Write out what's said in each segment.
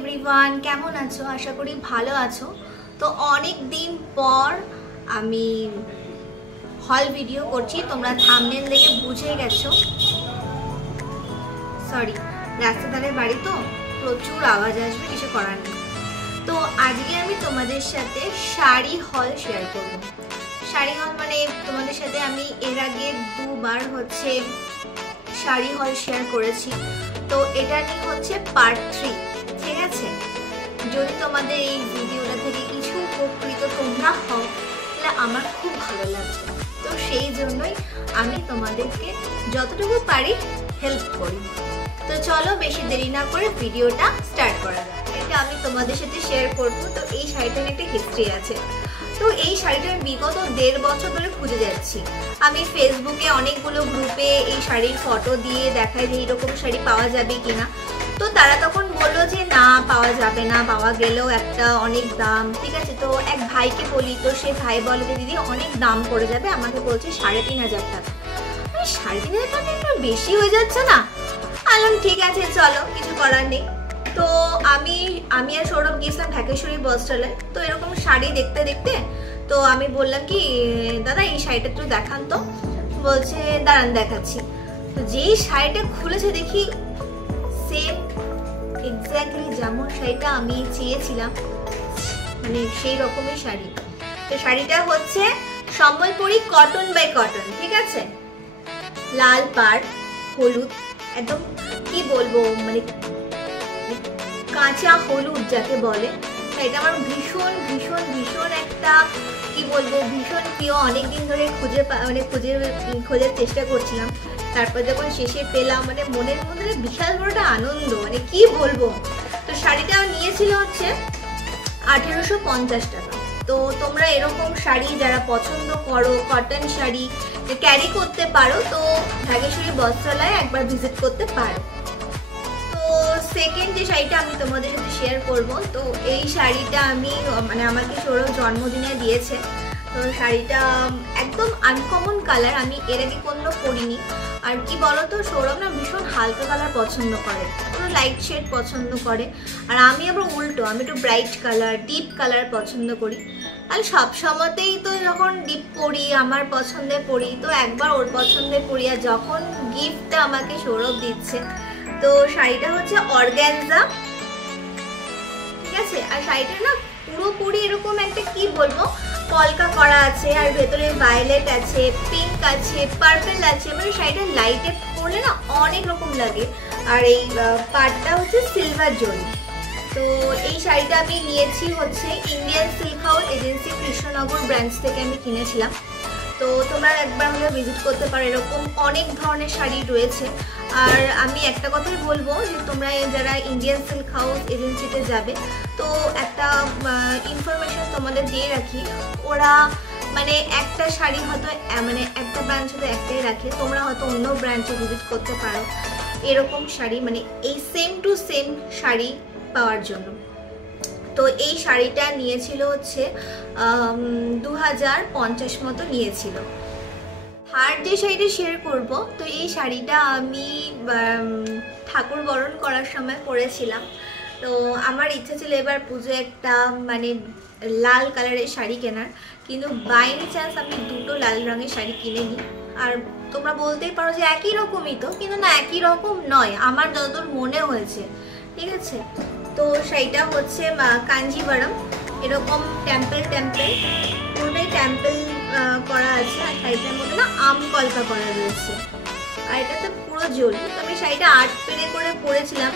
Everyone, কেমন আছো? আশা করি ভালো আছো। তো অনেক দিন পর আমি হল ভিডিও করছি, তোমরা থাম্বনেল দেখে বুঝে গেছো। সরি, রাস্তাধারে বাড়ি তো প্রচুর আওয়াজ আসবে, কিছু করার নেই। তো আজকে আমি তোমাদের সাথে শাড়ি হল শেয়ার করব। শাড়ি হল মানে তোমাদের সাথে আমি এর আগে দুবার শাড়ি হল শেয়ার করেছি। তো এটা নিয়ে হচ্ছে পার্ট 3, ঠিক আছে? যদি তোমাদের এই ভিডিওটা থেকে কিছু উপকৃত তোমরা হও তাহলে আমার খুব ভালো লাগবে। তো সেই জন্যই আমি তোমাদেরকে যতটুকু পারি হেল্প করি। তো চলো বেশি দেরি না করে ভিডিওটা স্টার্ট করা যাক। এটা আমি তোমাদের সাথে শেয়ার করবো। তো এই শাড়িটার একটা হিস্ট্রি আছে। তো এই শাড়িটা আমি বিগত 1.5 বছর ধরে খুঁজে যাচ্ছি। আমি ফেসবুকে অনেকগুলো গ্রুপে এই শাড়ির ফটো দিয়ে দেখাই যে এইরকম শাড়ি পাওয়া যাবে কিনা। তো তারা তখন বললো যে না, পাওয়া যাবে না, পাওয়া গেলেও একটা অনেক দাম। ঠিক আছে, তো এক ভাইকে বলি, তো সে ভাই বলে যে দিদি অনেক দাম পড়ে যাবে। আমাকে বলছে 3,500 টাকা। 3,500 টাকা একটু বেশি হয়ে যাচ্ছে না? বললাম ঠিক আছে, চলো, কিছু করার নেই। তো আমি আর সৌরভ গিয়েছিলাম ঢাকেশ্বরী বস্ত্রালয়। তো এরকম শাড়ি দেখতে দেখতে তো আমি বললাম কি দাদা এই শাড়িটা একটু দেখান। তো বলছে দাঁড়ান দেখাচ্ছি। তো যেই শাড়িটা খুলেছে দেখি সেম এক্স্যাক্টলি যেমন শাড়িটা আমি চেয়েছিলাম, মানে সেই রকমের শাড়ি। তো শাড়িটা হচ্ছে সম্বলপুরি কটন বাই কটন, ঠিক আছে? লাল পাড়, হলুদ, একদম কি বলবো, মানে কাঁচা হলুদ যাকে বলে। এটা আমার ভীষণ ভীষণ ভীষণ একটা কি বলবো, ভীষণ প্রিয়। অনেকদিন ধরে খোঁজার চেষ্টা করছিলাম। তারপর যখন শেষে পেলাম, মানে মনের মধ্যে বিশাল বড় একটা আনন্দ, মানে কি বলবো। তো শাড়িটা নিয়েছিল হচ্ছে 1,850 টাকা। তো তোমরা এরকম শাড়ি যারা পছন্দ করো, কটন শাড়ি ক্যারি করতে পারো, তো ঢাকেশ্বরী বস্ত্রালয়ে একবার ভিজিট করতে পারো। তো সেকেন্ড যে শাড়িটা আমি তোমাদের সাথে শেয়ার করব, তো এই শাড়িটা আমি মানে আমাকে সৌরভ জন্মদিনে দিয়েছে। তো শাড়িটা একদম আনকমন কালার, আমি এর আগে কোনো পরিনি। আর কি বলতো, সৌরভ না ভীষণ হালকা কালার পছন্দ করে, কোনো লাইট শেড পছন্দ করে। আর আমি আবার উল্টো, আমি একটু ব্রাইট কালার, ডিপ কালার পছন্দ করি। আর সব সময়তেই তো যখন ডিপ পরি, আমার পছন্দে পরি, তো একবার ওর পছন্দে পরি। আর যখন গিফটটা আমাকে সৌরভ দিচ্ছে, তো শাড়িটা হচ্ছে অর্গানজা, ঠিক আছে? আর শাড়িটা না পুরোপুরি এরকম একটা কি বলবো, কলকা করা আছে, আর ভেতরে ভায়োলেট আছে, পিঙ্ক আছে, পার্পল আছে। মানে শাড়িটা লাইটে পরলে না অনেক রকম লাগে। আর এই পাড়টা হচ্ছে সিলভার জরি। তো এই শাড়িটা আমি নিয়েছি হচ্ছে Indian silk house agency Krishnanagar branch থেকে আমি কিনেছিলাম। তো তোমরা একবার হলে ভিজিট করতে পারো, এরকম অনেক ধরনের শাড়ি রয়েছে। আর আমি একটা কথাই বলবো যে তোমরা যারা ইন্ডিয়ান সিল্ক হাউস এজেন্সিতে যাবে, তো একটা ইনফরমেশন তোমাদের দিয়ে রাখি। ওরা মানে একটা শাড়ি হয়তো মানে একটা ব্রাঞ্চ হয়তো একটাই রাখে, তোমরা হয়তো অন্য ব্রাঞ্চে ভিজিট করতে পারো এরকম শাড়ি, মানে এই সেম টু সেম শাড়ি পাওয়ার জন্য। তো এই শাড়িটা নিয়েছিল হচ্ছে 2,050 মতো নিয়েছিল। থার্ড যে শাড়িটা শেয়ার করব, তো এই শাড়িটা আমি ঠাকুর বরণ করার সময় পরেছিলাম। তো আমার ইচ্ছা ছিল এবার পুজো একটা মানে লাল কালারের শাড়ি কেনার, কিন্তু বাই এনি চান্স আমি দুটো লাল রঙের শাড়ি কিনে নিই। আর তোমরা বলতেই পারো যে একই রকমই তো, কিন্তু না, একই রকম নয় আমার যতদূর মনে হয়েছে, ঠিক আছে? তো শাড়িটা হচ্ছে কাঞ্জিভারম, এরকম টেম্পল পুরোটাই টেম্পল করা আছে। আর শাড়িটার মধ্যে না আম কলকা করা রয়েছে। আর এটা তো পুরো জরি। তো আমি শাড়িটা 8 পেরে করে পরেছিলাম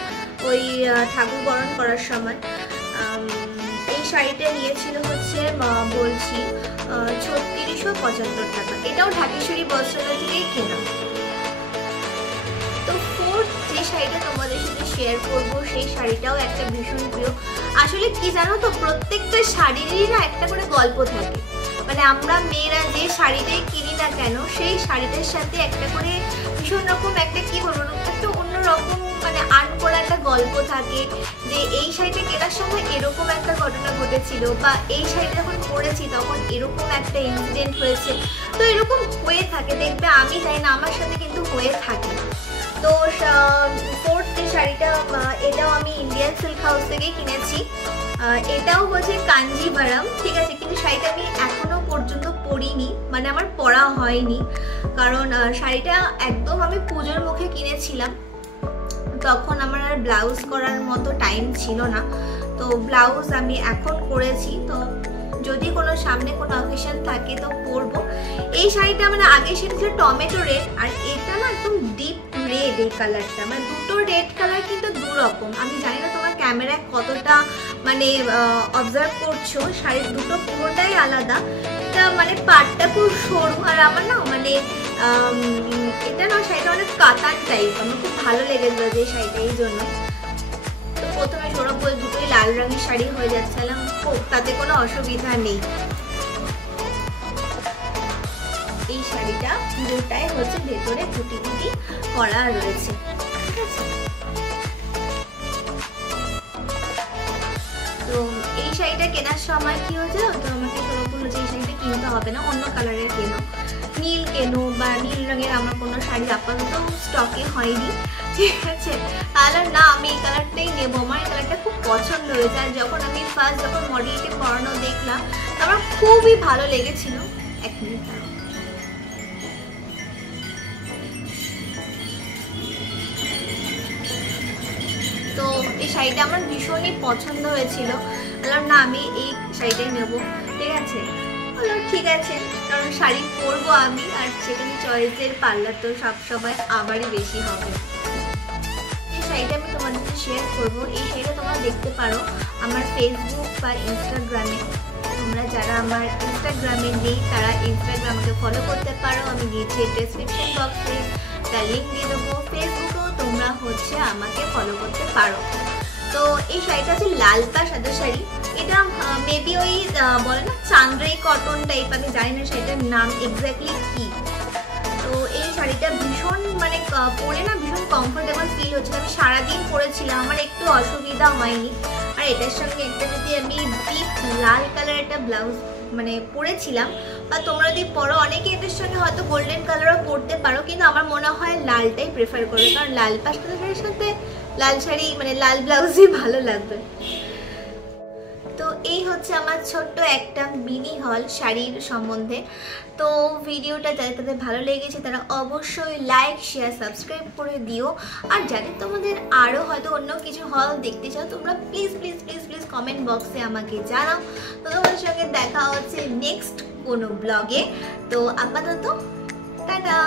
ওই ঠাকুর বরণ করার সময়। এই শাড়িটা নিয়েছিল হচ্ছে বলছি 3,675 টাকা। এটাও ঢাকেশ্বরী বস্ত্রালয় থেকেই কেনা। তো ফোর্থ যে শাড়িটা তোমাদের সাথে শেয়ার করবো, সেই শাড়িটাও একটা ভীষণ প্রিয়। আসলে কি জানো তো, প্রত্যেকটা শাড়িরই না একটা করে গল্প থাকে। মানে আমরা মেয়েরা যে শাড়িটাই কিনি না কেন, সেই শাড়িটার সাথে একটা করে ভীষণ রকম একটা কি বলবো, একটা অন্যরকম মানে আন করা একটা গল্প থাকে। যে এই শাড়িটা কেনার সময় এরকম একটা ঘটনা ঘটেছিল, বা এই শাড়িটা যখন পরেছি তখন এরকম একটা ইনসিডেন্ট হয়েছে। তো এরকম হয়ে থাকে, দেখবে আমি জানি না, আমার সাথে কিন্তু হয়ে থাকে। তো ফোর্থ যে শাড়িটা, এটাও আমি ইন্ডিয়ান অরিজিৎ সিল্ক হাউস থেকেই কিনেছি। এটাও হচ্ছে কাঞ্জিভারাম, ঠিক আছে, কিন্তু শাড়িটা আমি এখনো পর্যন্ত পরিনি, মানে আমার পরা হয়নি, কারণ শাড়িটা একদম আমি পুজোর মুখে কিনেছিলাম, তখন আমার আর ব্লাউজ করার মতো টাইম ছিল না। তো ব্লাউজ আমি এখন করেছি, তো যদি কোনো সামনে কোনো অকেশন থাকে তো পরবো। এই শাড়িটা মানে আগে সেটা ছিল টমেটো রেড, আর এটা না একদম ডিপ রেড। এই কালারটা মানে দুটো রেড কালার কিন্তু দু রকম। আমি জানি না তোমার ক্যামেরায় কতটা মানে অবজার্ভ করছো, শাড়ির দুটো পুরোটাই আলাদা। এটা মানে পাটটা খুব সরু, আর আমার না মানে এটা না শাড়িটা অনেক কাতান টাইপ, আমার খুব ভালো লেগেছিল যে শাড়িটা, এই জন্য। তো প্রথমে সৌরভ বলে দুটোই লাল রঙের শাড়ি হয়ে যাচ্ছিলাম, তাতে কোনো অসুবিধা নেই। এই শাড়িটা পুরোটাই হচ্ছে ভেতরে কুটি কুটি করা রয়েছে, ঠিক আছে। তো এই শাড়িটা কেনার সময় কি হয়েছিল, তো আমাকে সৌরভ বললো যে এই শাড়িটা কিনতে হবে না, অন্য কালারের কেনো, নীল কেনো, বা নীল রঙের আমার কোনো শাড়ি আপাতত স্টকে হয়নি, ঠিক আছে। তাহলে না আমি এই কালারটাই নেবো, আমার এই কালারটা খুব পছন্দ হয়েছে। আর যখন আমি ফার্স্ট যখন মডেলটি পরানো দেখলাম আমার খুবই ভালো লেগেছিল। এক মিনিট, তো এই শাড়িটা আমার ভীষণই পছন্দ হয়েছিল, বললাম না আমি এই শাড়িটাই নেবো, ঠিক আছে। বললাম ঠিক আছে, কারণ শাড়ি পরবো আমি, আর সেখানে চয়েসের পার্লার তো সবসময় আবারই বেশি হবে। এই শাড়িটা আমি তোমাদের সাথে শেয়ার করবো। এই শাড়িটা তোমরা দেখতে পারো আমার ফেসবুক বা ইনস্টাগ্রামে। তোমরা যারা আমার ইনস্টাগ্রামে নেই তারা ইনস্টাগ্রামকে ফলো করতে পারো, আমি দিয়েছি ডেসক্রিপশন বক্সে, তার লিঙ্ক দিয়ে দেবো। ফেসবুকেও তোমরা হচ্ছে আমাকে ফলো করতে পারো। তো এই শাড়িটা হচ্ছে লালপা সাদা শাড়ি, এটা মেবি ওই বলে না চান্দ্রাই কটন টাইপ, আমি জানি না শাড়িটার নাম এক্স্যাক্টলি কি। তো এই শাড়িটা ভীষণ মানে পরে না ভীষণ কমফোর্টেবল ফিল হচ্ছিল, আমি সারাদিন পরেছিলাম, আমার একটু অসুবিধা হয়নি। আর এটার সঙ্গে একটা যদি আমি ডিপ লাল কালার একটা ব্লাউজ মানে পরেছিলাম, বা তোমরা যদি পরো, অনেকে এটার সঙ্গে হয়তো গোল্ডেন কালারও পরতে পারো, কিন্তু আমার মনে হয় লালটাই প্রেফার করবে, কারণ লাল পাশটা শাড়ির সাথে লাল শাড়ি মানে লাল ব্লাউজই ভালো লাগবে। তো এই হচ্ছে আমার ছোট্ট একটা মিনি হল শাড়ির সম্বন্ধে। তো ভিডিওটা যাদের তাদের ভালো লেগেছে তারা অবশ্যই লাইক শেয়ার সাবস্ক্রাইব করে দিও। আর যাদের তোমাদের আরও হয়তো অন্য কিছু হল দেখতে চাও তোমরা please please please please comment বক্সে আমাকে জানাও। তো তোমাদের সঙ্গে দেখা হচ্ছে নেক্সট কোনো ব্লগে। তো আপাতত টাটা।